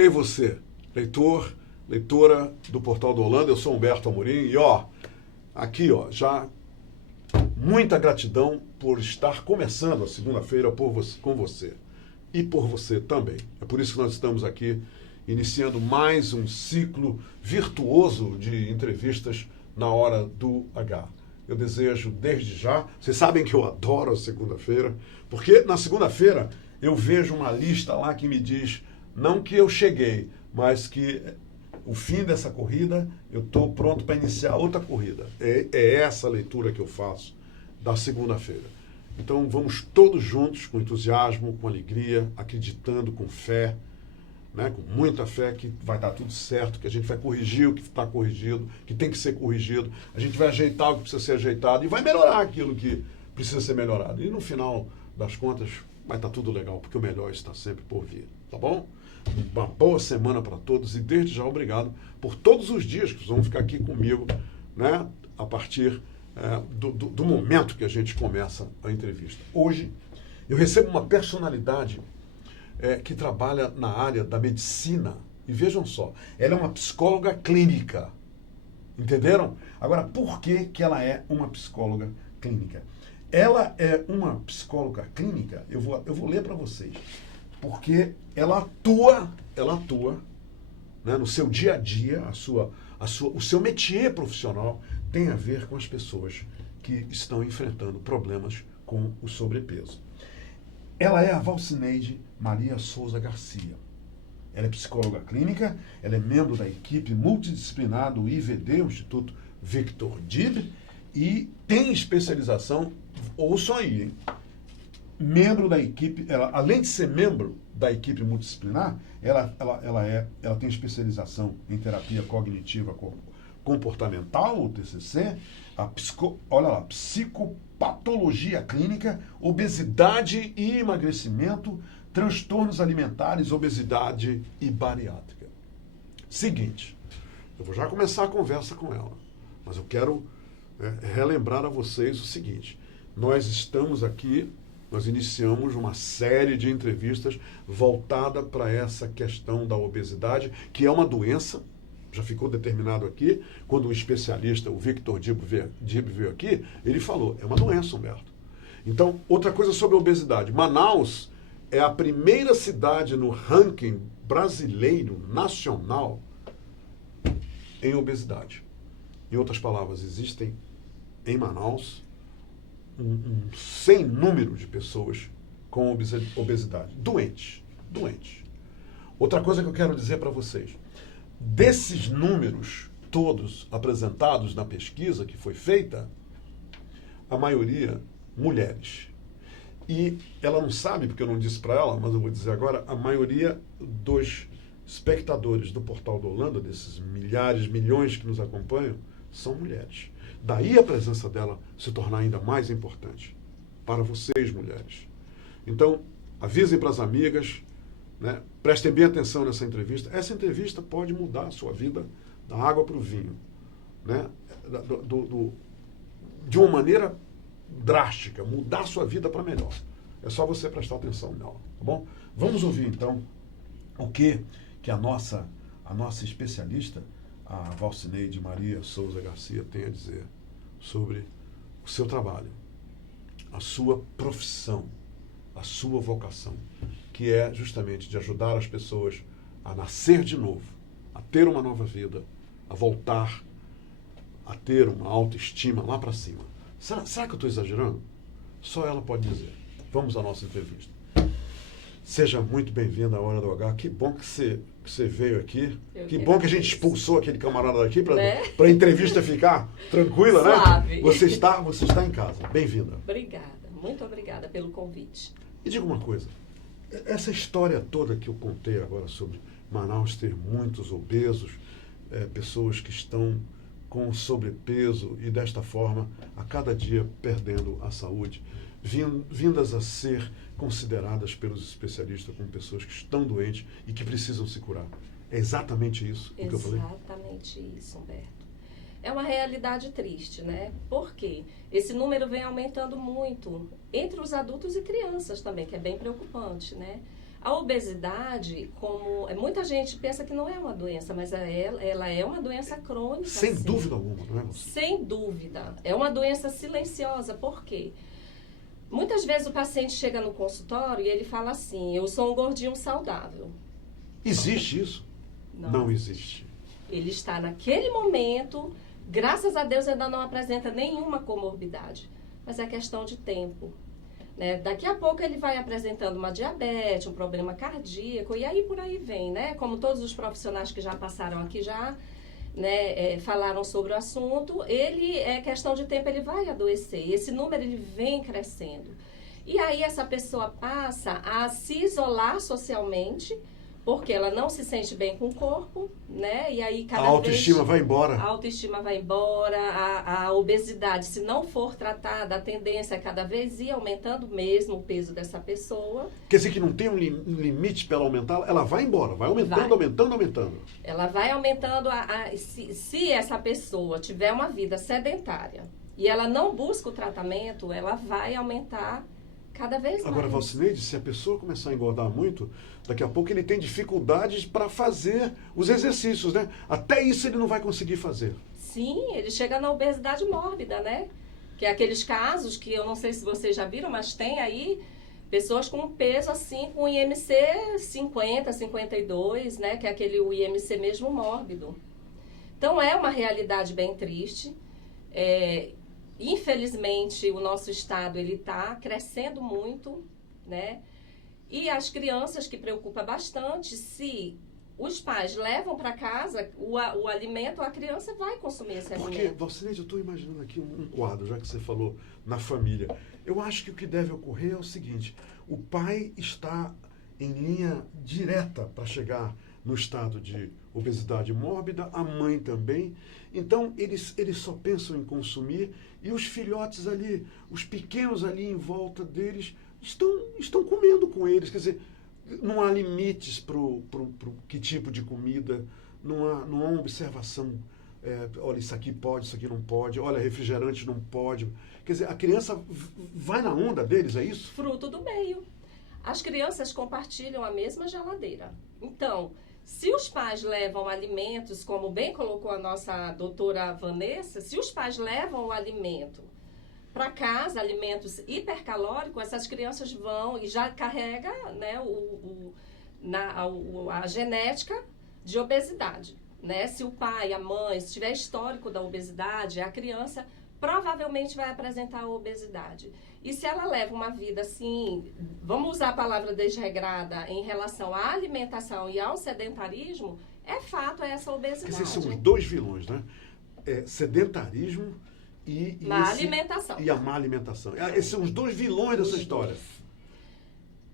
Ei você, leitor, leitora do Portal do Holanda, eu sou Humberto Amorim e aqui já muita gratidão por estar começando a segunda-feira com você e por você também. É por isso que nós estamos aqui iniciando mais um ciclo virtuoso de entrevistas na hora do H. Eu desejo desde já, vocês sabem que eu adoro a segunda-feira, porque na segunda-feira eu vejo uma lista lá que me diz, não que eu cheguei, mas que o fim dessa corrida, eu estou pronto para iniciar outra corrida. É essa a leitura que eu faço da segunda-feira. Então vamos todos juntos, com entusiasmo, com alegria, acreditando, com fé, né, com muita fé que vai dar tudo certo, que a gente vai corrigir o que está corrigido, que tem que ser corrigido, a gente vai ajeitar o que precisa ser ajeitado e vai melhorar aquilo que precisa ser melhorado. E no final das contas vai estar tudo legal, porque o melhor está sempre por vir, tá bom? Uma boa semana para todos e desde já obrigado por todos os dias que vocês vão ficar aqui comigo, né, a partir do momento que a gente começa a entrevista. Hoje eu recebo uma personalidade que trabalha na área da medicina. E vejam só, ela é uma psicóloga clínica. Entenderam? Agora, por que ela é uma psicóloga clínica? Ela é uma psicóloga clínica, eu vou ler para vocês, porque ela atua, né, no seu dia a dia, o seu métier profissional tem a ver com as pessoas que estão enfrentando problemas com o sobrepeso. Ela é a Valcineide Maria Souza Garcia. Ela é psicóloga clínica, ela é membro da equipe multidisciplinar do IVD, o Instituto Victor Dib, e tem especialização, ouçam aí, hein? Membro da equipe, além de ser membro da equipe multidisciplinar, ela tem especialização em terapia cognitiva comportamental, o TCC, psicopatologia clínica, obesidade e emagrecimento, transtornos alimentares, obesidade e bariátrica. Seguinte, eu vou já começar a conversa com ela, mas eu quero relembrar a vocês o seguinte, nós iniciamos uma série de entrevistas voltada para essa questão da obesidade, que é uma doença, já ficou determinado aqui, quando o especialista, o Victor Dib veio aqui, ele falou, é uma doença, Humberto. Então, outra coisa sobre a obesidade. Manaus é a primeira cidade no ranking brasileiro, nacional, em obesidade. Em outras palavras, existem em Manaus um sem número de pessoas com obesidade. Doentes. Outra coisa que eu quero dizer para vocês. Desses números todos apresentados na pesquisa que foi feita, a maioria mulheres. E ela não sabe, porque eu não disse para ela, mas eu vou dizer agora, a maioria dos espectadores do Portal do Holanda, desses milhares, milhões que nos acompanham, são mulheres. Daí a presença dela se tornar ainda mais importante para vocês, mulheres. Então, avisem para as amigas, né? Prestem bem atenção nessa entrevista. Essa entrevista pode mudar a sua vida da água para o vinho, né? De uma maneira drástica, mudar a sua vida para melhor. É só você prestar atenção nela, tá bom? Vamos ouvir então o que a nossa especialista, a Valcineide Maria Souza Garcia, tem a dizer sobre o seu trabalho, a sua profissão, a sua vocação, que é justamente de ajudar as pessoas a nascer de novo, a ter uma nova vida, a voltar a ter uma autoestima lá para cima. Será que eu estou exagerando? Só ela pode dizer. Vamos à nossa entrevista. Seja muito bem-vinda à Hora do H. Que bom que você veio aqui. Que bom que a gente expulsou aquele camarada daqui para a entrevista ficar tranquila, suave, né? Você está em casa. Bem-vinda. Obrigada. Muito obrigada pelo convite. E diga uma coisa. Essa história toda que eu contei agora sobre Manaus ter muitos obesos, pessoas que estão com sobrepeso e desta forma, a cada dia perdendo a saúde, vindas a ser consideradas pelos especialistas como pessoas que estão doentes e que precisam se curar. É exatamente isso que eu falei? Exatamente isso, Humberto. É uma realidade triste, né? Porque esse número vem aumentando muito entre os adultos e crianças também, que é bem preocupante, né? A obesidade, como muita gente pensa que não é uma doença, mas ela é uma doença crônica. Sem dúvida alguma, não é? Sem dúvida. É uma doença silenciosa. Por quê? Muitas vezes o paciente chega no consultório e ele fala assim, eu sou um gordinho saudável. Existe isso? Não existe. Ele está naquele momento, graças a Deus ainda não apresenta nenhuma comorbidade, mas é questão de tempo. Né? Daqui a pouco ele vai apresentando uma diabetes, um problema cardíaco, e aí por aí vem, né? Como todos os profissionais que já passaram aqui já, né, falaram sobre o assunto, ele, é questão de tempo, ele vai adoecer. Esse número, ele vem crescendo. E aí essa pessoa passa a se isolar socialmente, porque ela não se sente bem com o corpo, né? E aí cada a autoestima vai embora. A autoestima vai embora, a obesidade, se não for tratada, a tendência é cada vez ir aumentando mesmo o peso dessa pessoa. Quer dizer que não tem um limite para ela aumentar, ela vai embora, vai aumentando, aumentando. Ela vai aumentando, se essa pessoa tiver uma vida sedentária e ela não busca o tratamento, ela vai aumentar cada vez mais. Agora, Valcineide, se a pessoa começar a engordar muito, daqui a pouco ele tem dificuldades para fazer os exercícios, né? Até isso ele não vai conseguir fazer. Sim, ele chega na obesidade mórbida, né? Que é aqueles casos que eu não sei se vocês já viram, mas tem aí pessoas com peso assim, com IMC 50, 52, né? Que é aquele IMC mesmo mórbido. Então é uma realidade bem triste. Infelizmente, o nosso estado ele está crescendo muito, né? E as crianças, que preocupa bastante, se os pais levam para casa o alimento, a criança vai consumir esse alimento. Porque, Valcineide, eu estou imaginando aqui um quadro, já que você falou na família. Eu acho que o que deve ocorrer é o seguinte, o pai está em linha direta para chegar no estado de obesidade mórbida, a mãe também. Então, eles só pensam em consumir e os filhotes ali, os pequenos ali em volta deles, estão comendo com eles. Quer dizer, não há limites para que tipo de comida, não há uma observação. Olha, isso aqui pode, isso aqui não pode. Olha, refrigerante não pode. Quer dizer, a criança vai na onda deles, é isso? Fruto do meio. As crianças compartilham a mesma geladeira. Então, se os pais levam alimentos, como bem colocou a nossa doutora Vanessa, se os pais levam o alimento para casa, alimentos hipercalóricos, essas crianças vão e já carrega, né, a genética de obesidade. Né? Se o pai, a mãe, se tiver histórico da obesidade, a criança provavelmente vai apresentar a obesidade. E se ela leva uma vida assim, vamos usar a palavra desregrada em relação à alimentação e ao sedentarismo, é fato essa obesidade. Esses são os dois vilões, né? Sedentarismo e alimentação. E a má alimentação. Esses são os dois vilões dessa história.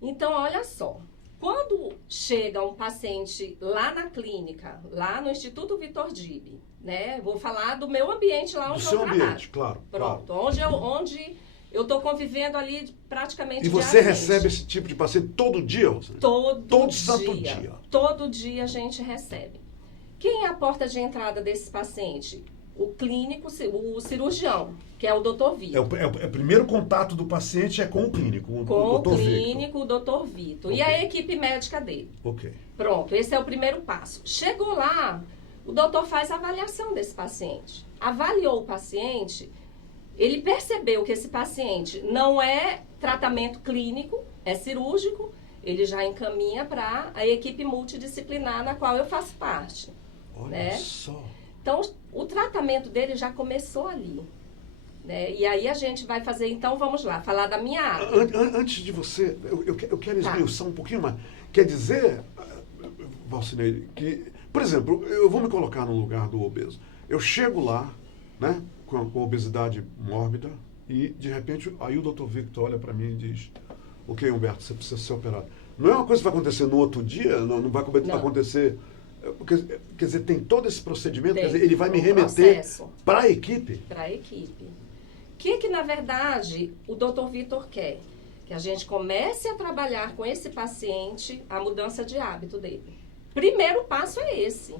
Então, olha só. Quando chega um paciente lá na clínica, lá no Instituto Vitor Dib, né? Vou falar do meu ambiente lá onde eu trabalho. Do seu ambiente, claro. Pronto, claro. Onde eu estou convivendo ali praticamente diariamente. E você recebe esse tipo de paciente todo dia? Todo santo dia. Todo dia a gente recebe. Quem é a porta de entrada desse paciente? O clínico, o cirurgião, que é o Dr. Vitor. O primeiro contato do paciente é com o clínico, o Dr. Clínico, o Dr. Vitor. Okay. E a equipe médica dele. Ok. Pronto, esse é o primeiro passo. Chegou lá, o doutor faz a avaliação desse paciente. Avaliou o paciente, ele percebeu que esse paciente não é tratamento clínico, é cirúrgico, ele já encaminha para a equipe multidisciplinar na qual eu faço parte. Olha né? só. Então, o tratamento dele já começou ali. Né? E aí a gente vai fazer, então, vamos lá, falar da minha área. Antes de você, eu quero esmiuçar um pouquinho mais. Quer dizer, Valcineide, que, por exemplo, eu vou me colocar no lugar do obeso. Eu chego lá, né, com obesidade mórbida, e, de repente, aí o doutor Victor olha para mim e diz, ok, Humberto, você precisa ser operado. Não é uma coisa que vai acontecer no outro dia, não vai acontecer... Quer dizer, tem todo esse procedimento, quer dizer, ele vai me remeter para a equipe? Para a equipe. O que, na verdade, o Dr. Vitor quer? Que a gente comece a trabalhar com esse paciente a mudança de hábito dele. Primeiro passo é esse.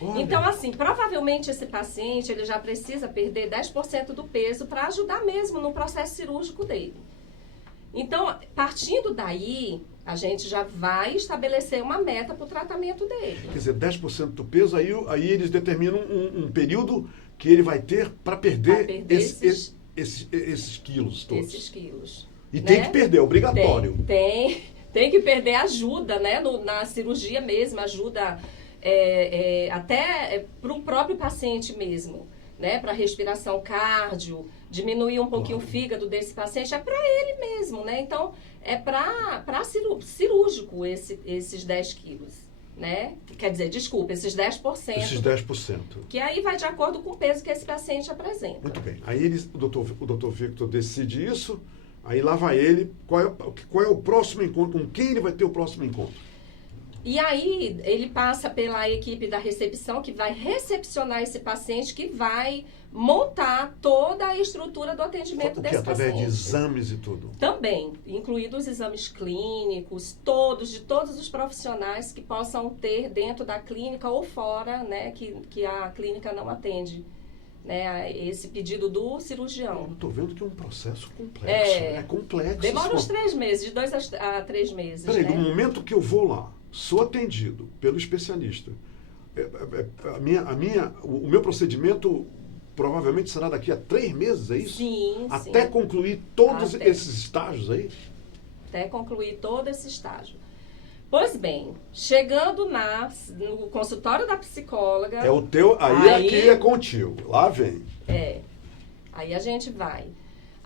Olha. Então, assim, provavelmente esse paciente, ele já precisa perder 10% do peso para ajudar mesmo no processo cirúrgico dele. Então, partindo daí, a gente já vai estabelecer uma meta para o tratamento dele. Quer dizer, 10% do peso, aí eles determinam um período que ele vai ter para perder, esses quilos todos. Esses quilos. E né? tem que perder, é obrigatório. Tem que perder ajuda, né? Na cirurgia mesmo, ajuda até para o próprio paciente mesmo, né? Para respiração cardio, diminuir um pouquinho o fígado desse paciente, é para ele mesmo, né? Então, é para cirúrgico esses 10 quilos, né? Quer dizer, desculpa, esses 10%. Esses 10%. Que aí vai de acordo com o peso que esse paciente apresenta. Muito bem. Aí o doutor Victor decide isso, aí lá vai ele. Qual é o próximo encontro? Com quem ele vai ter o próximo encontro? E aí ele passa pela equipe da recepção, que vai recepcionar esse paciente, que vai montar toda a estrutura do atendimento desse paciente. Através de exames e tudo? Também, incluídos os exames clínicos, de todos os profissionais que possam ter dentro da clínica ou fora, né, que a clínica não atende, né, esse pedido do cirurgião. Eu estou vendo que é um processo complexo. É complexo. Demora uns 3 meses, de 2 a 3 meses. Peraí, né? no momento que eu vou lá, sou atendido pelo especialista, o meu procedimento provavelmente será daqui a 3 meses, é isso? Sim, Até concluir todos esses estágios aí? Até concluir todo esse estágio. Pois bem, chegando no consultório da psicóloga... É o teu, aí aqui é contigo, lá vem. Aí a gente vai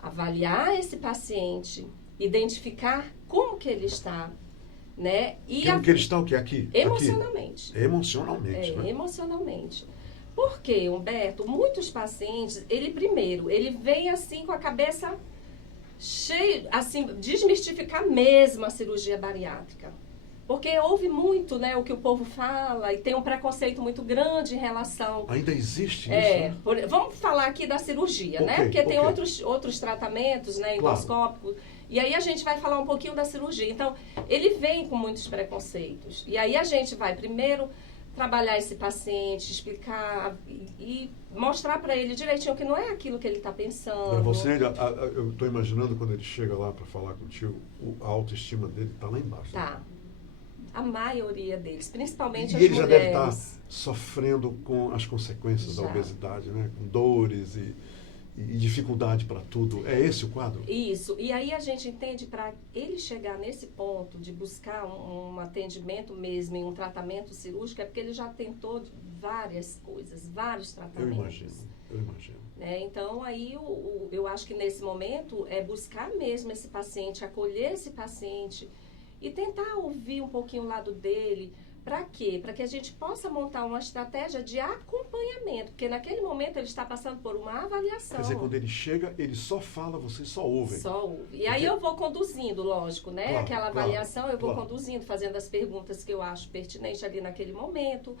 avaliar esse paciente, identificar como que ele está, né? Como que ele está, o que? Aqui? Emocionalmente. Aqui. Emocionalmente, né? Emocionalmente. Porque, Humberto, muitos pacientes, ele vem assim com a cabeça cheia, assim, desmistificar mesmo a cirurgia bariátrica. Porque ouve muito, né, o que o povo fala e tem um preconceito muito grande em relação... Ainda existe isso? Vamos falar aqui da cirurgia, né? Porque tem outros tratamentos, né, endoscópicos. E aí a gente vai falar um pouquinho da cirurgia. Então, ele vem com muitos preconceitos. E aí a gente vai primeiro trabalhar esse paciente, explicar e mostrar para ele direitinho que não é aquilo que ele está pensando. Você, eu estou imaginando quando ele chega lá para falar contigo, a autoestima dele está lá embaixo. Tá. A maioria deles, principalmente as mulheres. E ele já deve estar sofrendo com as consequências da obesidade, né? Com dores e dificuldade para tudo. É esse o quadro? Isso. E aí a gente entende, para ele chegar nesse ponto de buscar um atendimento mesmo, em um tratamento cirúrgico, é porque ele já tentou várias coisas, vários tratamentos. Eu imagino. Então, aí eu acho que nesse momento é buscar mesmo esse paciente, acolher esse paciente e tentar ouvir um pouquinho o lado dele. Para quê? Para que a gente possa montar uma estratégia de acompanhamento, porque naquele momento ele está passando por uma avaliação. Quer dizer, quando ele chega, ele só fala, vocês só ouvem. Só ouve. E aí eu vou conduzindo, lógico, né? Claro, aquela avaliação eu vou conduzindo, fazendo as perguntas que eu acho pertinentes ali naquele momento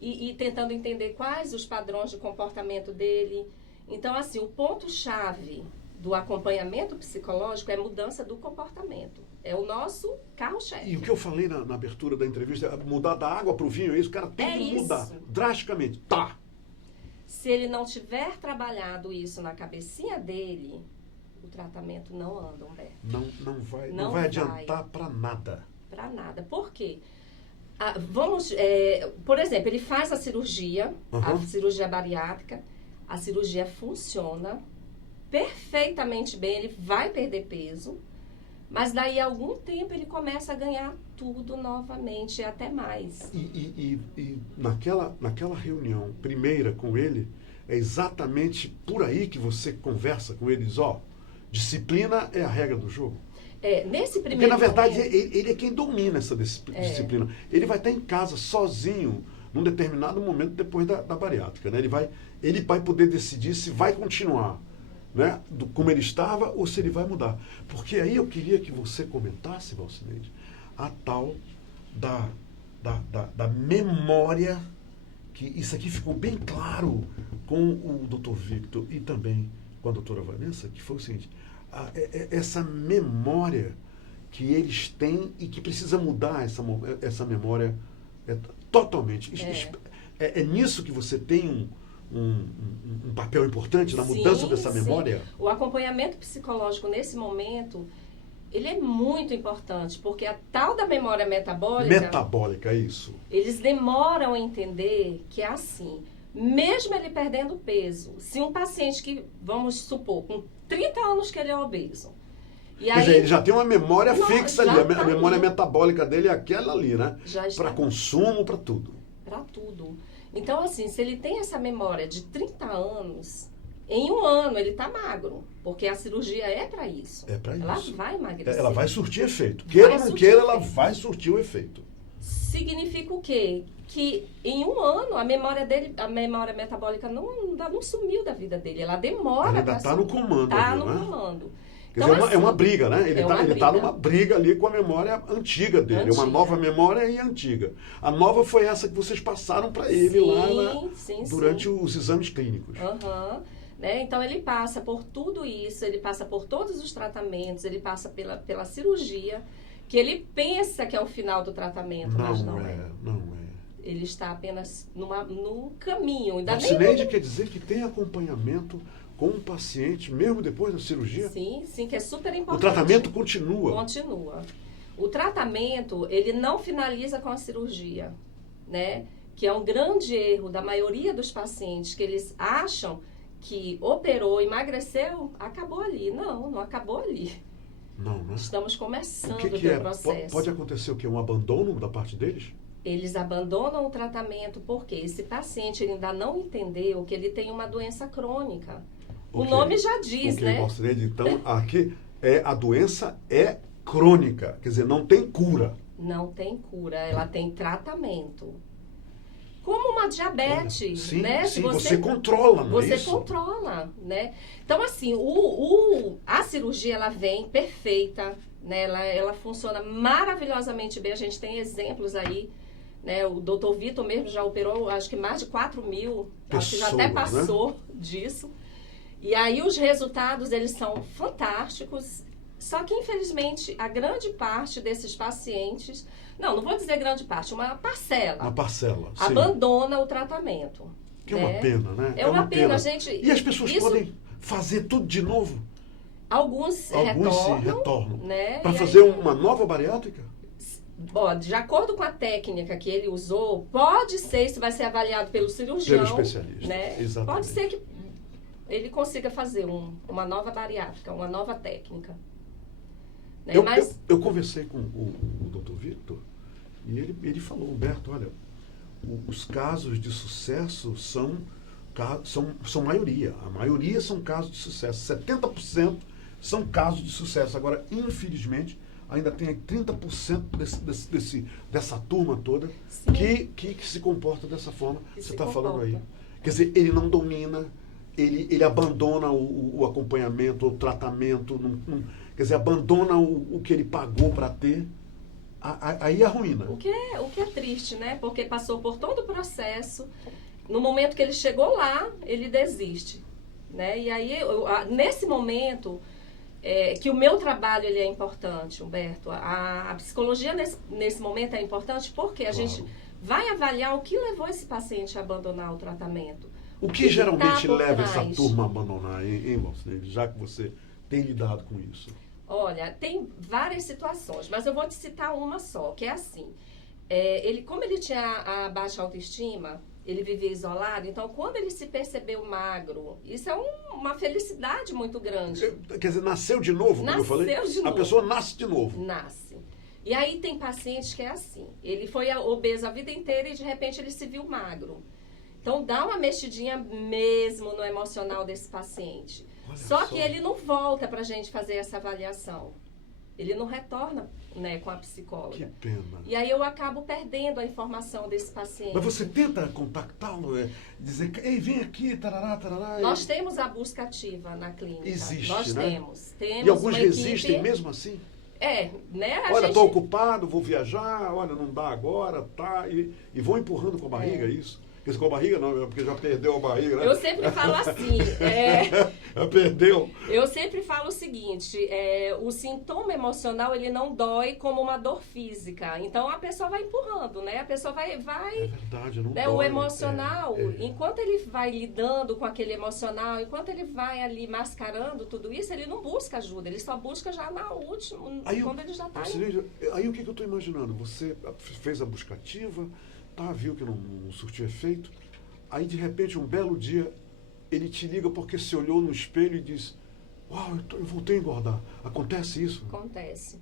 e tentando entender quais os padrões de comportamento dele. Então, assim, o ponto-chave do acompanhamento psicológico é mudança do comportamento. É o nosso carro-chefe. E o que eu falei na abertura da entrevista, é mudar da água para o vinho, é isso? O cara tem que mudar drasticamente. Tá. Se ele não tiver trabalhado isso na cabecinha dele, o tratamento não anda, Humberto. Não vai adiantar para nada. Para nada. Por quê? Por exemplo, ele faz a cirurgia, a cirurgia bariátrica, a cirurgia funciona perfeitamente bem, ele vai perder peso, mas daí a algum tempo ele começa a ganhar tudo novamente, até mais. E naquela reunião primeira com ele, é exatamente por aí que você conversa com eles, disciplina é a regra do jogo. Nesse primeiro Porque, na verdade, ele é quem domina essa disciplina. Ele vai estar em casa sozinho num determinado momento depois da bariátrica, né? Ele vai poder decidir se vai continuar, né, como ele estava ou se ele vai mudar. Porque aí eu queria que você comentasse, Valcineide, a tal da memória, que isso aqui ficou bem claro com o Dr. Victor e também com a doutora Vanessa, que foi o seguinte, essa memória que eles têm e que precisa mudar essa memória totalmente. É nisso que você tem um papel importante na mudança dessa memória? Sim. O acompanhamento psicológico nesse momento, Ele é muito importante, porque a tal da memória metabólica... Metabólica, é isso. Eles demoram a entender que é assim. Mesmo ele perdendo peso, se um paciente que, vamos supor, com 30 anos que ele é obeso... E Quer aí, dizer, ele já tem uma memória fixa ali. tá A memória ali. metabólica dele é aquela ali, né? Já está. Para consumo, para tudo. Para tudo. Então, assim, se ele tem essa memória de 30 anos, em um ano ele está magro. Porque a cirurgia é para isso. É para isso. Ela vai emagrecer. Ela vai surtir efeito. Queira ou não queira, ela vai surtir o efeito. Significa o quê? Que em um ano a memória dele, a memória metabólica não sumiu da vida dele. Ela demora. Ela ainda está no comando. Está ali, no né? comando. Quer Então, dizer, assim, é uma briga, né? Ele está briga. numa briga ali com a memória antiga dele. Antiga. Uma nova memória e antiga. A nova foi essa que vocês passaram para ele durante os exames clínicos. Aham. Né? Então, ele passa por tudo isso, ele passa por todos os tratamentos, ele passa pela cirurgia, que ele pensa que é o final do tratamento, mas não é. Não é. Ele está apenas no caminho. Ainda Vacineide quer dizer que tem acompanhamento com o paciente, mesmo depois da cirurgia? Sim, que é super importante. O tratamento continua? Continua. O tratamento, ele não finaliza com a cirurgia, né? Que é um grande erro da maioria dos pacientes, que eles acham que operou, emagreceu, acabou ali. Não acabou ali. Não, né? Estamos começando o teu processo. Pode acontecer o quê? Um abandono da parte deles? Eles abandonam o tratamento porque esse paciente ele ainda não entendeu que ele tem uma doença crônica. O nome já diz, né? Então, aqui a doença é crônica, quer dizer, não tem cura. Não tem cura, ela tem tratamento. Como uma diabetes, sim, né? Sim, você controla, não é isso? Você controla, né? Então, assim, a cirurgia, ela vem perfeita, né? Ela funciona maravilhosamente bem. A gente tem exemplos aí, né? O Dr. Vitor mesmo já operou, acho que mais de 4 mil, acho que já até passou disso. E aí os resultados, eles são fantásticos. Só que, infelizmente, a grande parte desses pacientes... Não vou dizer grande parte, uma parcela. Uma parcela, sim. Abandona o tratamento. Que é uma pena, né? É uma pena, gente. E as pessoas podem fazer tudo de novo? Alguns retornam. Né? Para fazer uma nova bariátrica? Bom, de acordo com a técnica que ele usou, pode ser, isso vai ser avaliado pelo cirurgião. Pelo especialista, né? Exatamente. Pode ser que ele consiga fazer uma nova bariátrica, uma nova técnica. Né? Eu conversei com o Dr. Victor e ele falou, Humberto, olha, os casos de sucesso são maioria. A maioria são casos de sucesso. 70% são casos de sucesso. Agora, infelizmente, ainda tem 30% dessa turma toda que se comporta dessa forma que você está falando aí. Quer dizer, ele não domina, ele abandona o acompanhamento, o tratamento, quer dizer, abandona o que ele pagou para ter. Aí é a ruína. O que é triste, né? Porque passou por todo o processo. No momento que ele chegou lá, ele desiste. Né? E aí, nesse momento, que o meu trabalho ele é importante, Humberto. A psicologia nesse momento é importante porque a gente vai avaliar o que levou esse paciente a abandonar o tratamento. O que geralmente leva essa turma a abandonar, hein, Valcineide? Já que você tem lidado com isso. Olha, tem várias situações, mas eu vou te citar uma só, que é assim. Como ele tinha a baixa autoestima, ele vivia isolado, então quando ele se percebeu magro, isso é uma felicidade muito grande. Quer dizer, nasceu de novo, como eu falei? De novo. A pessoa nasce de novo. Nasce. E aí tem pacientes que é assim, ele foi obeso a vida inteira e de repente ele se viu magro. Então dá uma mexidinha mesmo no emocional desse paciente. Só que ele não volta para a gente fazer essa avaliação. Ele não retorna, né, com a psicóloga. Que pena. E aí eu acabo perdendo a informação desse paciente. Mas você tenta contactá-lo, dizer, ei, vem aqui, tarará, tarará. Nós temos a busca ativa na clínica. Existe, Nós né? temos E alguns resistem mesmo assim? Né? Olha, estou ocupado, vou viajar, olha, não dá agora, tá. E vão empurrando com a barriga isso. Porque com a barriga não, porque já perdeu a barriga, né? Eu sempre falo assim, Já perdeu. eu sempre falo o seguinte, o sintoma emocional, ele não dói como uma dor física. Então, a pessoa vai empurrando, né? A pessoa vai É verdade, não né? dói. O emocional, enquanto ele vai lidando com aquele emocional, enquanto ele vai ali mascarando tudo isso, ele não busca ajuda, ele só busca já na última, quando ele já está aí. Aí o que eu estou imaginando? Você fez a buscativa, viu que não surtiu efeito, aí de repente um belo dia ele te liga porque se olhou no espelho e diz: uau, eu voltei a engordar. Acontece isso? Acontece.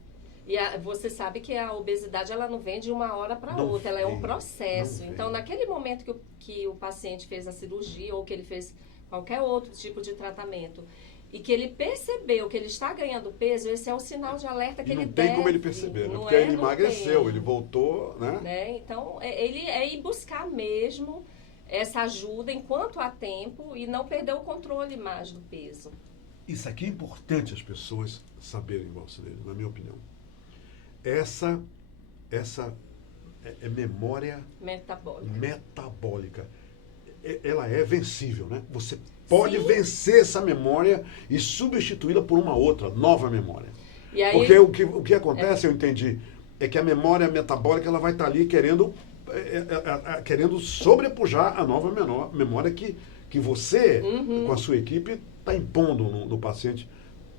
E você sabe que a obesidade, ela não vem de uma hora para outra, ela é um processo. Então, naquele momento que o paciente fez a cirurgia ou que ele fez qualquer outro tipo de tratamento e que ele percebeu que ele está ganhando peso, esse é um sinal de alerta que ele deve. Não tem como ele perceber, né? Porque ele emagreceu, ele voltou, né? Então, ele é ir buscar mesmo essa ajuda enquanto há tempo e não perder o controle mais do peso. Isso aqui é importante as pessoas saberem, Valcineide, na minha opinião. Essa é memória metabólica. Ela é vencível, né? Você pode vencer essa memória e substituí-la por uma outra, nova memória. E aí, porque o que acontece, eu entendi, é que a memória metabólica ela vai estar ali querendo sobrepujar a nova memória que você, com a sua equipe, está impondo no paciente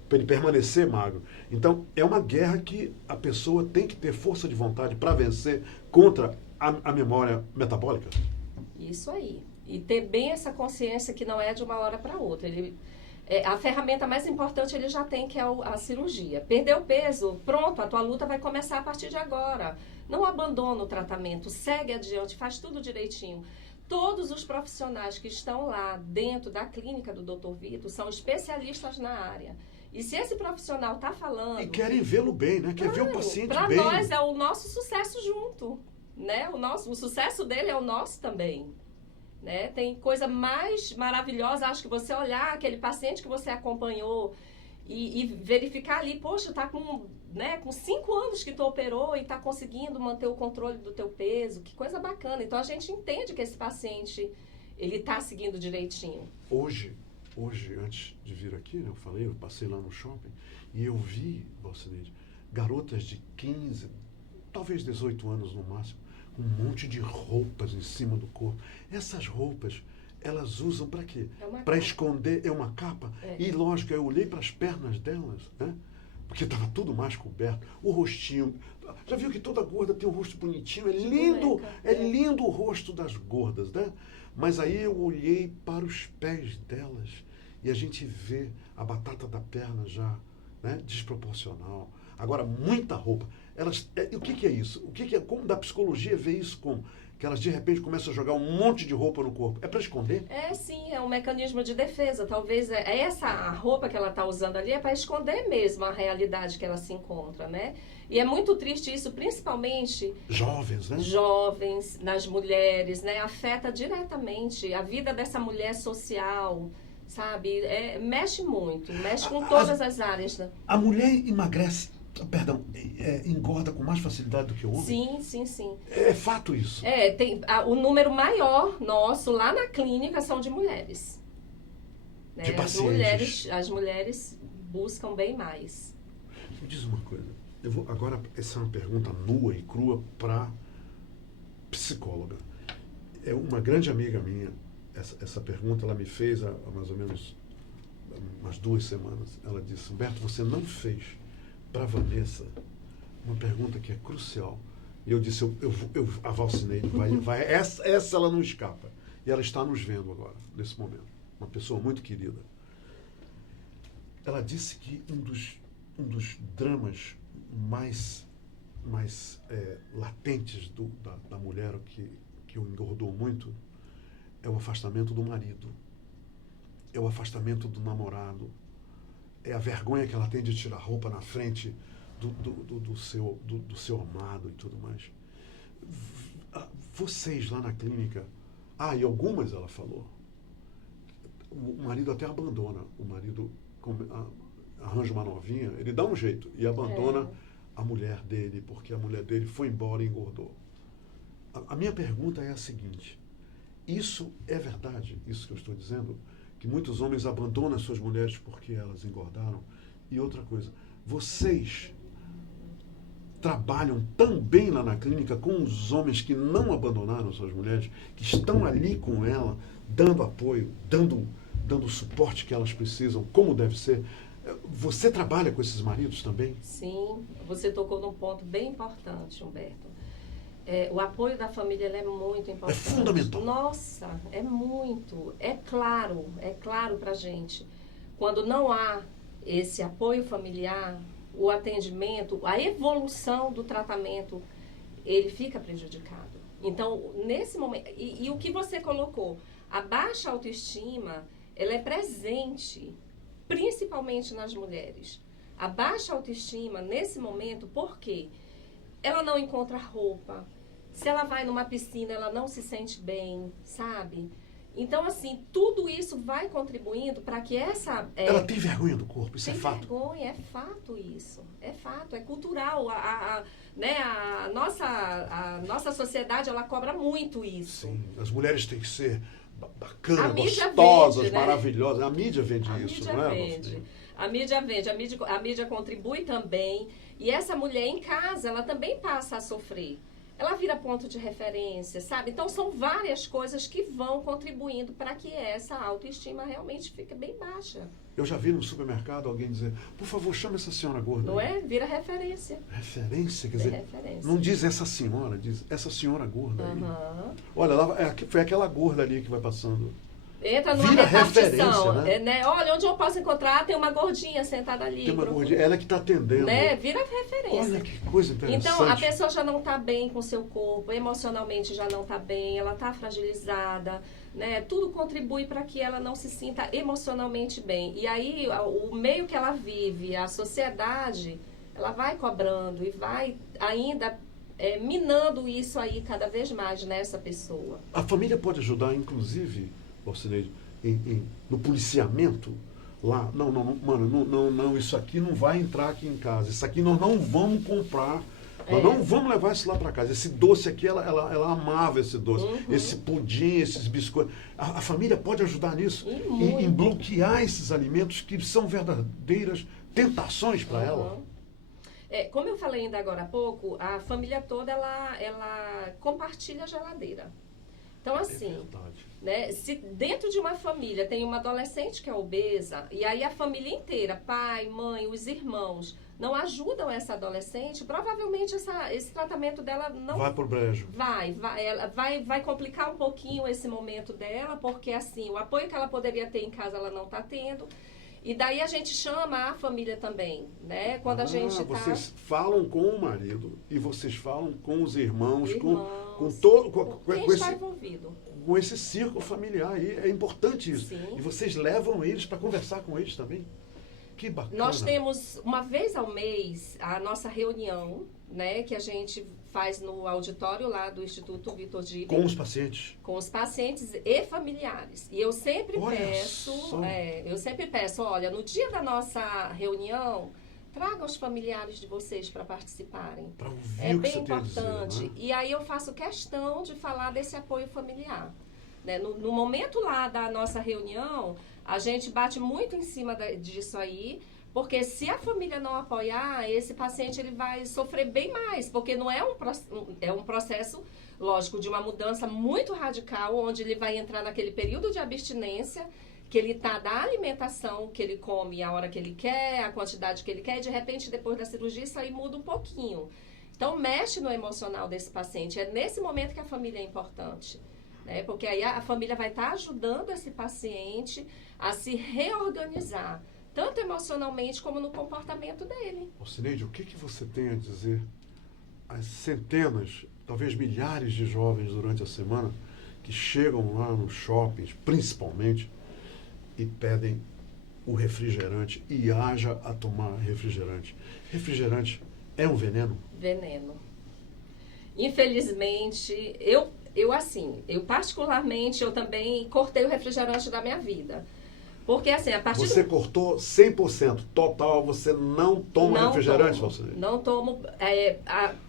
para ele permanecer magro. Então, é uma guerra que a pessoa tem que ter força de vontade para vencer contra a memória metabólica. Isso aí. E ter bem essa consciência que não é de uma hora para outra. A ferramenta mais importante ele já tem, que é a cirurgia. Perdeu peso, pronto, a tua luta vai começar a partir de agora. Não abandona o tratamento, segue adiante, faz tudo direitinho. Todos os profissionais que estão lá dentro da clínica do Dr. Vitor são especialistas na área. E se esse profissional está falando... E querem vê-lo bem, né? Quer ver o paciente bem. Para nós é o nosso sucesso junto, né? O sucesso dele é o nosso também. Né? Tem coisa mais maravilhosa, acho que você olhar aquele paciente que você acompanhou e verificar ali, poxa, tá com 5 anos que tu operou e tá conseguindo manter o controle do teu peso, que coisa bacana. Então a gente entende que esse paciente, ele tá seguindo direitinho. Hoje, antes de vir aqui, né, eu passei lá no shopping e eu vi, Valcineide, garotas de 15, talvez 18 anos no máximo, um monte de roupas em cima do corpo. Essas roupas, elas usam para quê? Para esconder, é uma capa. E lógico, eu olhei para as pernas delas, né? Porque estava tudo mais coberto. O rostinho. Já viu que toda gorda tem um rosto bonitinho? É lindo, lindo o rosto das gordas, né? Mas aí eu olhei para os pés delas e a gente vê a batata da perna já, né, desproporcional. Agora, muita roupa. O que é isso? Como da psicologia vê isso como? Que elas de repente começam a jogar um monte de roupa no corpo. É para esconder? Sim, é um mecanismo de defesa. Talvez essa roupa que ela está usando ali é para esconder mesmo a realidade que ela se encontra, né? E é muito triste isso, principalmente... Jovens, né? Jovens, nas mulheres, né? Afeta diretamente a vida dessa mulher social, sabe? Mexe muito, mexe com todas as áreas. Né? A mulher emagrece, engorda com mais facilidade do que o homem? Sim. É fato isso? O número maior nosso lá na clínica são de mulheres. Né? De pacientes. As mulheres buscam bem mais. Me diz uma coisa. Agora, essa é uma pergunta nua e crua para psicóloga. É uma grande amiga minha, essa pergunta ela me fez há mais ou menos umas 2 semanas. Ela disse: Humberto, você não fez para Vanessa uma pergunta que é crucial. E eu disse: a Valcineide vai essa ela não escapa. E ela está nos vendo agora, nesse momento. Uma pessoa muito querida. Ela disse que um dos dramas mais latentes da mulher que o engordou muito é o afastamento do marido, é o afastamento do namorado, é a vergonha que ela tem de tirar roupa na frente do seu amado e tudo mais. Vocês lá na clínica, e algumas ela falou, o marido até abandona, o marido arranja uma novinha, ele dá um jeito e abandona a mulher dele, porque a mulher dele foi embora e engordou. A minha pergunta é a seguinte: Isso é verdade, isso que eu estou dizendo, que muitos homens abandonam as suas mulheres porque elas engordaram. E outra coisa, vocês trabalham também lá na clínica com os homens que não abandonaram suas mulheres, que estão ali com ela, dando apoio, dando o suporte que elas precisam, como deve ser. Você trabalha com esses maridos também? Sim, você tocou num ponto bem importante, Humberto. O apoio da família ele é muito importante. É fundamental. Nossa, é muito. É claro para a gente. Quando não há esse apoio familiar, o atendimento, a evolução do tratamento, ele fica prejudicado. Então, nesse momento, e o que você colocou, a baixa autoestima, ela é presente, principalmente nas mulheres. A baixa autoestima, nesse momento, por quê? Ela não encontra roupa. Se ela vai numa piscina, ela não se sente bem, sabe? Então, assim, tudo isso vai contribuindo para que essa... Ela tem vergonha do corpo, isso é fato. Tem vergonha, é fato isso. É fato, é cultural. Né, a nossa sociedade, ela cobra muito isso. Sim, as mulheres têm que ser bacanas, gostosas, vende, né? Maravilhosas. A mídia vende isso, não é? A mídia vende, a mídia contribui também. E essa mulher em casa, ela também passa a sofrer. Ela vira ponto de referência, sabe? Então, são várias coisas que vão contribuindo para que essa autoestima realmente fique bem baixa. Eu já vi no supermercado alguém dizer, por favor, chame essa senhora gorda. Não é? Vira referência. Referência? Quer dizer, referência. Não diz essa senhora, diz essa senhora gorda. Uhum. Olha, foi aquela gorda ali que vai passando. Entra numa vira repartição, referência, né? Olha, onde eu posso encontrar, tem uma gordinha sentada ali. Tem uma gordinha, ela que está atendendo. Né? Vira referência. Olha que coisa interessante. Então, a pessoa já não está bem com o seu corpo, emocionalmente já não está bem, ela está fragilizada, né? Tudo contribui para que ela não se sinta emocionalmente bem. E aí, o meio que ela vive, a sociedade, ela vai cobrando e vai ainda minando isso aí cada vez mais nessa pessoa. A família pode ajudar, inclusive... Alcineide, no policiamento lá, não, isso aqui não vai entrar aqui em casa, isso aqui nós não vamos comprar, nós não vamos levar isso lá para casa. Esse doce aqui, ela amava esse doce, esse pudim, esses biscoitos. A família pode ajudar nisso, em bloquear esses alimentos que são verdadeiras tentações para ela. Como eu falei ainda agora há pouco, a família toda, ela compartilha a geladeira. Então, assim, né, se dentro de uma família tem uma adolescente que é obesa, e aí a família inteira, pai, mãe, os irmãos, não ajudam essa adolescente, provavelmente esse tratamento dela não... Vai pro brejo. Ela vai complicar um pouquinho esse momento dela, porque, assim, o apoio que ela poderia ter em casa, ela não está tendo. E daí a gente chama a família também, né? Quando a gente vocês falam com o marido e vocês falam com os irmãos, com quem está envolvido. Com esse círculo familiar aí. É importante isso. Sim. E vocês levam eles para conversar com eles também. Que bacana. Nós temos, uma vez ao mês, a nossa reunião, né? Que a gente faz no auditório lá do Instituto Vitor Gibe. Com os pacientes? Com os pacientes e familiares. E eu sempre peço, olha, no dia da nossa reunião, tragam os familiares de vocês para participarem. Para ouvir é o que bem você importante. tem a dizer, né? E aí eu faço questão de falar desse apoio familiar. Né? No momento lá da nossa reunião, a gente bate muito em cima disso aí, porque se a família não apoiar, esse paciente ele vai sofrer bem mais, porque não é um processo, lógico, de uma mudança muito radical, onde ele vai entrar naquele período de abstinência, que ele está da alimentação que ele come a hora que ele quer, a quantidade que ele quer, e de repente, depois da cirurgia, isso aí muda um pouquinho. Então, mexe no emocional desse paciente. É nesse momento que a família é importante. Né? Porque aí a família vai estar ajudando esse paciente a se reorganizar, tanto emocionalmente como no comportamento dele. Alcineide, o que você tem a dizer às centenas, talvez milhares de jovens durante a semana que chegam lá nos shoppings, principalmente, e pedem o refrigerante e haja a tomar refrigerante? Refrigerante é um veneno? Veneno. Infelizmente, eu particularmente, eu também cortei o refrigerante da minha vida. Porque assim, a partir Você cortou 100%, total, você não toma refrigerante, Valcinei? Não tomo.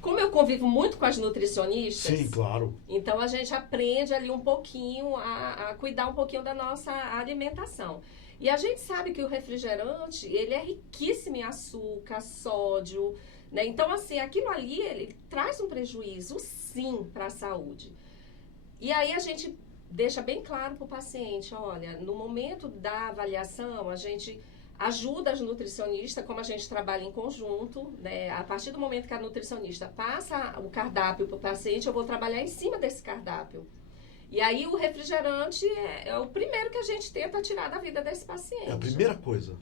Como eu convivo muito com as nutricionistas, Sim, claro. então a gente aprende ali um pouquinho a cuidar um pouquinho da nossa alimentação. E a gente sabe que o refrigerante, ele é riquíssimo em açúcar, sódio, né? Então, assim, aquilo ali, ele traz um prejuízo, sim, para a saúde. E aí a gente deixa bem claro para o paciente, olha, no momento da avaliação, a gente ajuda as nutricionistas, como a gente trabalha em conjunto, né? A partir do momento que a nutricionista passa o cardápio para o paciente, eu vou trabalhar em cima desse cardápio. E aí o refrigerante é o primeiro que a gente tenta tirar da vida desse paciente. É a primeira coisa.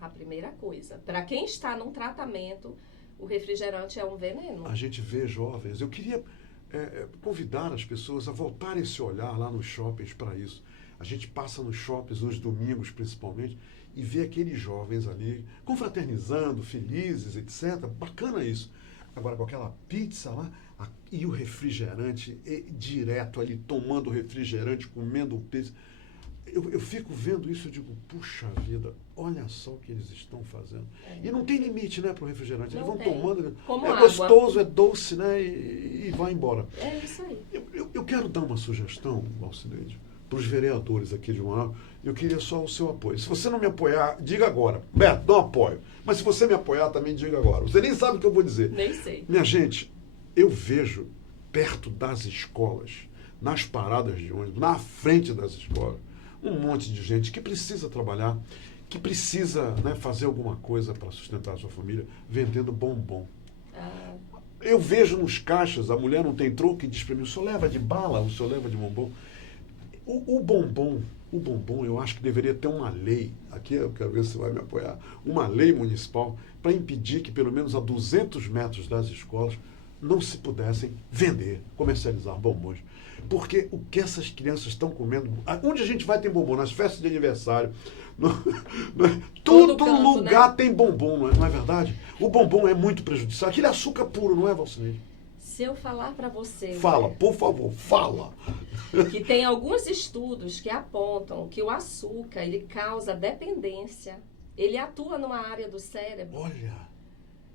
A primeira coisa. Para quem está num tratamento, o refrigerante é um veneno. A gente vê jovens. Eu queria convidar as pessoas a voltarem esse olhar lá nos shoppings para isso. A gente passa nos shoppings, nos domingos principalmente, e vê aqueles jovens ali confraternizando, felizes, etc. Bacana isso. Agora, com aquela pizza lá, e o refrigerante direto ali, tomando refrigerante, comendo pizza. Eu fico vendo isso e digo, puxa vida, olha só o que eles estão fazendo. E não tem limite, né, para o refrigerante. Eles vão tomando. Como é água. Gostoso, é doce, né, e vai embora. É isso aí. Eu quero dar uma sugestão, Valcineide, para os vereadores aqui de Manaus. Eu queria só o seu apoio. Se você não me apoiar, diga agora. Beto, não apoio. Mas se você me apoiar, também diga agora. Você nem sabe o que eu vou dizer. Nem sei. Minha gente, eu vejo perto das escolas, nas paradas de ônibus, na frente das escolas, um monte de gente que precisa trabalhar, que precisa, né, fazer alguma coisa para sustentar a sua família, vendendo bombom. Eu vejo nos caixas, a mulher não tem troco e diz para mim, o senhor leva de bala, o senhor leva de bombom. O bombom, eu acho que deveria ter uma lei, aqui eu quero ver se você vai me apoiar, uma lei municipal para impedir que pelo menos a 200 metros das escolas não se pudessem vender, comercializar bombons. Porque o que essas crianças estão comendo... Onde a gente vai tem bombom? Nas festas de aniversário. Todo canto, lugar, né? Tem bombom, não é verdade? O bombom é muito prejudicial. Aquele açúcar puro, não é, Valcinei? Se eu falar para você... Fala, por favor, fala. Que tem alguns estudos que apontam que o açúcar, ele causa dependência. Ele atua numa área do cérebro. Olha...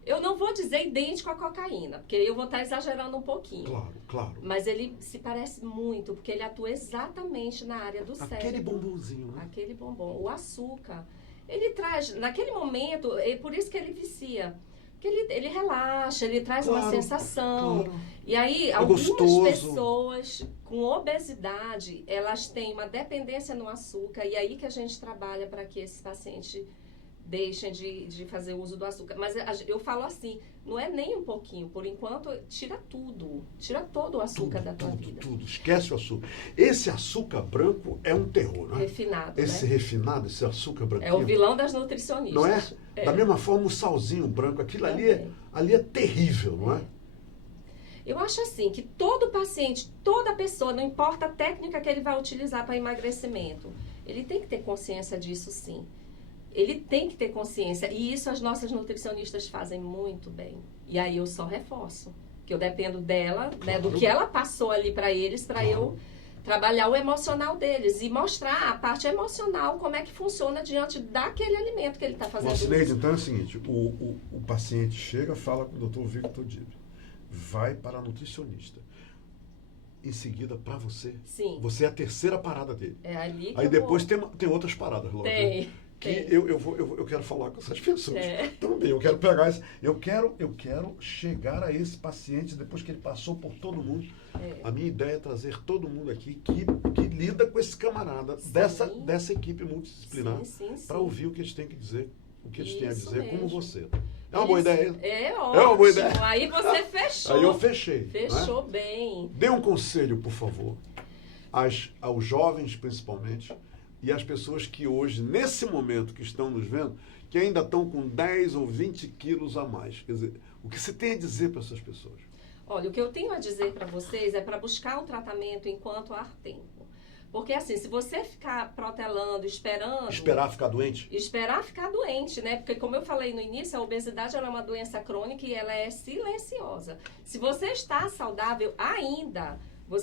Eu não vou dizer idêntico à cocaína, porque eu vou estar exagerando um pouquinho. Claro, claro. Mas ele se parece muito, porque ele atua exatamente na área do cérebro. Aquele bombonzinho, né? Aquele bombom. O açúcar, ele traz, naquele momento, é por isso que ele vicia. Porque ele relaxa, ele traz uma sensação. Claro. E aí, algumas pessoas com obesidade, elas têm uma dependência no açúcar, e aí que a gente trabalha para que esse paciente... deixem de fazer uso do açúcar. Mas eu falo assim, não é nem um pouquinho. Por enquanto, tira tudo. Tira todo o açúcar da tua vida. Tudo. Esquece o açúcar. Esse açúcar branco é um terror, não é? Refinado, esse, né? Refinado, esse açúcar branquinho. É o vilão das nutricionistas. Não é? Da mesma forma, o salzinho branco. Aquilo ali é terrível, não é? Eu acho assim, que todo paciente, toda pessoa, não importa a técnica que ele vai utilizar para emagrecimento, ele tem que ter consciência disso, sim. Ele tem que ter consciência. E isso as nossas nutricionistas fazem muito bem. E aí eu só reforço. Que eu dependo dela, claro, né, do que ela passou ali para eles, para eu trabalhar o emocional deles. E mostrar a parte emocional, como é que funciona diante daquele alimento que ele está fazendo. Valcineide, então é o seguinte, o paciente chega, fala com o Dr. Victor Dibre, vai para a nutricionista. Em seguida, para você. Sim. Você é a terceira parada dele. É ali que aí depois tem outras paradas, lógico. Tem. Que eu quero falar com essas pessoas também. Eu quero pegar esse. Eu quero chegar a esse paciente depois que ele passou por todo mundo. A minha ideia é trazer todo mundo aqui que lida com esse camarada dessa equipe multidisciplinar para ouvir o que eles têm que dizer, o que eles têm a dizer, como você. É uma boa ideia? É ótimo. É uma boa ideia. Aí você fechou. Aí eu fechei. Fechou bem. Dê um conselho, por favor, aos jovens principalmente, e as pessoas que hoje, nesse momento que estão nos vendo, que ainda estão com 10 ou 20 quilos a mais. Quer dizer, o que você tem a dizer para essas pessoas? Olha, o que eu tenho a dizer para vocês é para buscar o tratamento enquanto há tempo. Porque assim, se você ficar protelando, esperando... Esperar ficar doente? Esperar ficar doente, né? Porque como eu falei no início, a obesidade ela é uma doença crônica e ela é silenciosa. Se você está saudável ainda,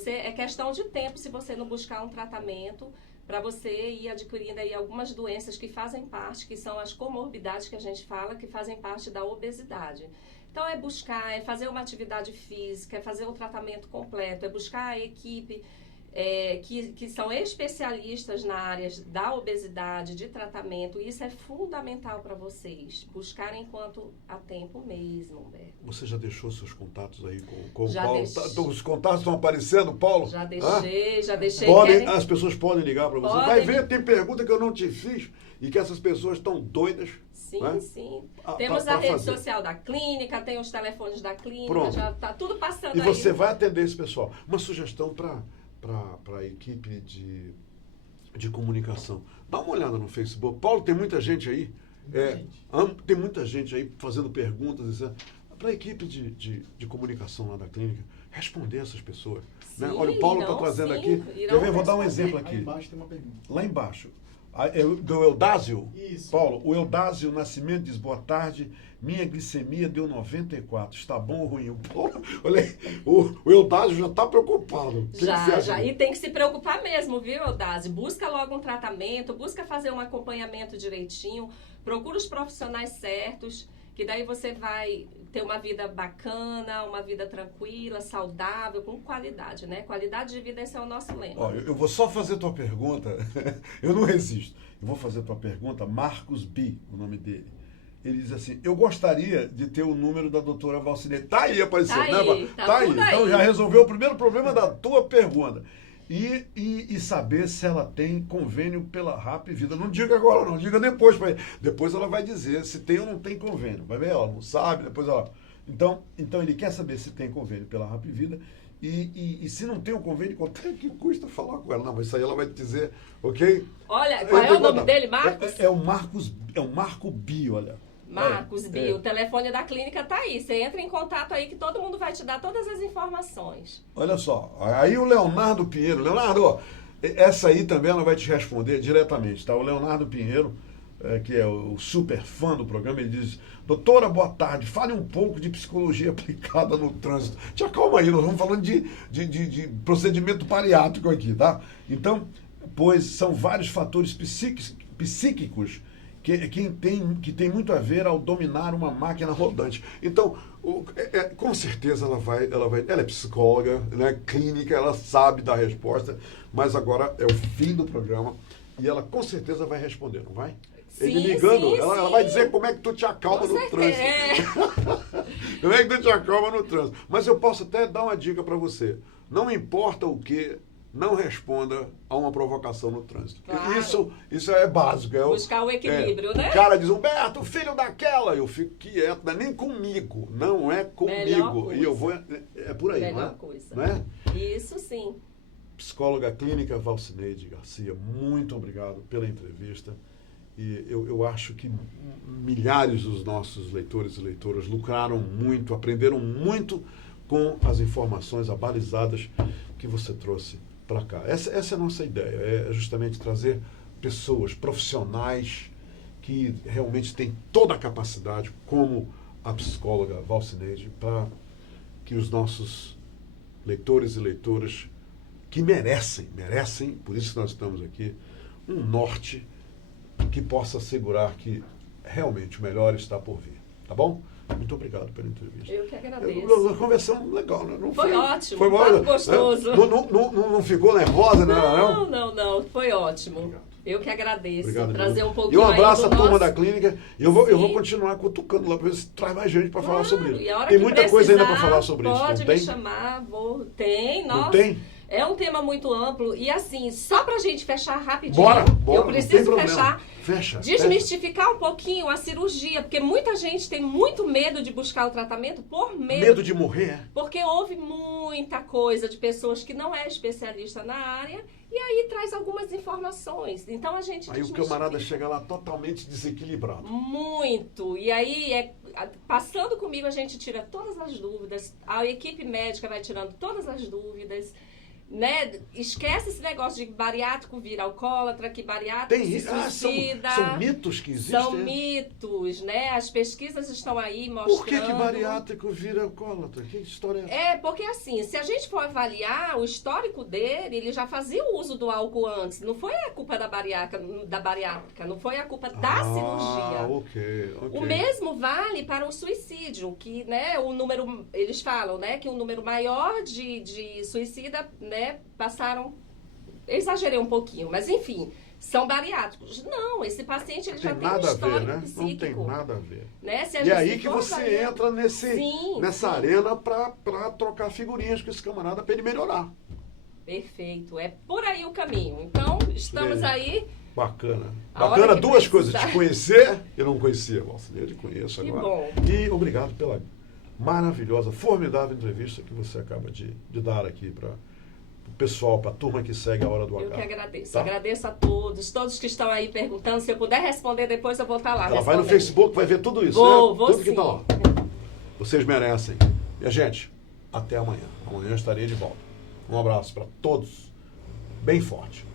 é questão de tempo se você não buscar um tratamento para você ir adquirindo aí algumas doenças que fazem parte, que são as comorbidades que a gente fala, que fazem parte da obesidade. Então, é buscar, é fazer uma atividade física, é fazer o tratamento completo, é buscar a equipe que são especialistas na área da obesidade, de tratamento. Isso é fundamental para vocês, buscarem enquanto há tempo mesmo, Humberto. Você já deixou seus contatos aí com o Já Paulo? deixei. Os contatos estão aparecendo, Paulo? Já deixei, já deixei. As pessoas podem ligar para você. Podem. Vai ver, tem pergunta que eu não te fiz e que essas pessoas estão doidas. Sim, né? sim. Temos a rede social da clínica, tem os telefones da clínica, Pronto. já está tudo passando E aí. você vai atender esse pessoal. Uma sugestão para a equipe de comunicação. Dá uma olhada no Facebook. Paulo, tem muita gente aí. Tem muita gente aí fazendo perguntas. Para a equipe de comunicação lá da clínica, responder essas pessoas. Sim, Né? Olha, o Paulo está trazendo aqui. Eu vou dar um exemplo aqui. Lá embaixo tem uma pergunta. Lá embaixo. Do Eudásio? Isso. Paulo, o Eudásio Nascimento diz, boa tarde, minha glicemia deu 94, está bom ou ruim? O Paulo, olha aí, o Eudásio já está preocupado. O que você acha? Já, e tem que se preocupar mesmo, viu, Eudásio? Busca logo um tratamento, busca fazer um acompanhamento direitinho, procura os profissionais certos, que daí você vai ter uma vida bacana, uma vida tranquila, saudável, com qualidade, né? Qualidade de vida, esse é o nosso lema. Ó, eu vou só fazer tua pergunta, eu não resisto. Eu vou fazer tua pergunta, Marcos B, o nome dele. Ele diz assim, eu gostaria de ter o número da doutora Valcinete. Tá aí aparecendo, Tá né? aí, tá aí. tudo aí. Então já resolveu o primeiro problema da tua pergunta. E saber se ela tem convênio pela Rap Vida. Não diga agora, não, diga depois. Depois ela vai dizer se tem ou não tem convênio. Vai ver, ela não sabe, depois ela... Então ele quer saber se tem convênio pela Rap Vida e se não tem o convênio, quanto é que custa falar com ela? Não, mas isso aí ela vai te dizer, ok? Olha, qual é o nome dele, Marcos? É o Marco Bi, olha. Marcos Bi, o telefone da clínica tá aí. Você entra em contato aí que todo mundo vai te dar todas as informações. Olha só, aí o Leonardo Pinheiro. Leonardo, ó, essa aí também ela vai te responder diretamente, tá? O Leonardo Pinheiro, que é o super fã do programa, ele diz, doutora, boa tarde, fale um pouco de psicologia aplicada no trânsito. Te acalma aí, nós vamos falando de procedimento bariátrico aqui, tá? Então, pois são vários fatores psíquicos que tem muito a ver ao dominar uma máquina rodante. Então, com certeza ela é psicóloga, né, clínica, ela sabe da resposta, mas agora é o fim do programa e ela com certeza vai responder, não vai? Sim, Ele ligando, sim, ela sim. vai dizer como é que tu te acalma Com no certeza. trânsito. Como é que tu te acalma no trânsito? Mas eu posso até dar uma dica para você. Não importa o que, não responda a uma provocação no trânsito. Claro. Isso é básico. Buscar o equilíbrio, né? O cara diz, Humberto, filho daquela. Eu fico quieto, não é nem comigo. Não é Melhor comigo. coisa. E eu vou... É por aí, Melhor não é? coisa. Não é? Isso sim. Psicóloga clínica Valcineide Garcia, muito obrigado pela entrevista. E eu acho que milhares dos nossos leitores e leitoras lucraram muito, aprenderam muito com as informações abalizadas que você trouxe para cá. Essa é a nossa ideia, é justamente trazer pessoas, profissionais que realmente têm toda a capacidade, como a psicóloga Valcineide, para que os nossos leitores e leitoras que merecem, por isso que nós estamos aqui, um norte que possa assegurar que realmente o melhor está por vir. Tá bom? Muito obrigado pela entrevista. Eu que agradeço. Nós conversamos legal, né? Não Foi ótimo, foi papo gostoso. Não ficou nervosa, né? Não. Foi ótimo. Obrigado. Eu que agradeço. Obrigado, trazer meu. um pouquinho E um abraço aí à do turma nosso... da clínica. Eu vou Sim. continuar cutucando lá para ver se traz mais gente para falar sobre isso. E a hora Tem que muita coisa ainda para precisar, falar sobre isso. Pode Não me tem? chamar. Tem, nossa. Não tem? É um tema muito amplo. E assim, só pra gente fechar rapidinho. Bora. Eu Não tem preciso problema. fechar. Fecha. Desmistificar um pouquinho a cirurgia, porque muita gente tem muito medo de buscar o tratamento por Medo de morrer? porque houve muita coisa de pessoas que não é especialista na área e aí traz algumas informações. Então a gente Aí o camarada chega lá totalmente desequilibrado. muito. E aí, passando comigo, a gente tira todas as dúvidas. A equipe médica vai tirando todas as dúvidas. né? Esquece esse negócio de bariátrico vira alcoólatra, que bariátrico se suicida. São mitos que existem? São mitos, né? As pesquisas estão aí mostrando... Por que bariátrico vira alcoólatra? Que história é essa? Porque assim, se a gente for avaliar o histórico dele, ele já fazia o uso do álcool antes. Não foi a culpa da bariátrica, não foi a culpa da cirurgia. Ok. O mesmo vale para o suicídio, que, né, o número, eles falam, né, que o número maior de suicida, né, passaram, exagerei um pouquinho, mas enfim, são bariátricos. Não, esse paciente ele já tem um histórico psíquico. Não tem nada a ver. Né? Se a E gente aí que você avaliar... entra nessa arena para trocar figurinhas com esse camarada para ele melhorar. Perfeito, é por aí o caminho. Então, estamos aí. Bacana. Bacana, duas coisas. Te conhecer, eu não conhecia, Valcinei, eu te conheço agora. Bom. E obrigado pela maravilhosa, formidável entrevista que você acaba de dar aqui para o pessoal, para a turma que segue a Hora do H. Eu que agradeço. Tá? Agradeço a todos que estão aí perguntando. Se eu puder responder depois, eu vou estar lá. Ela vai no Facebook, vai ver tudo isso, vou, né? Vou tudo sim. que está lá. Vocês merecem. Minha gente, até amanhã. Amanhã eu estarei de volta. Um abraço para todos, bem forte.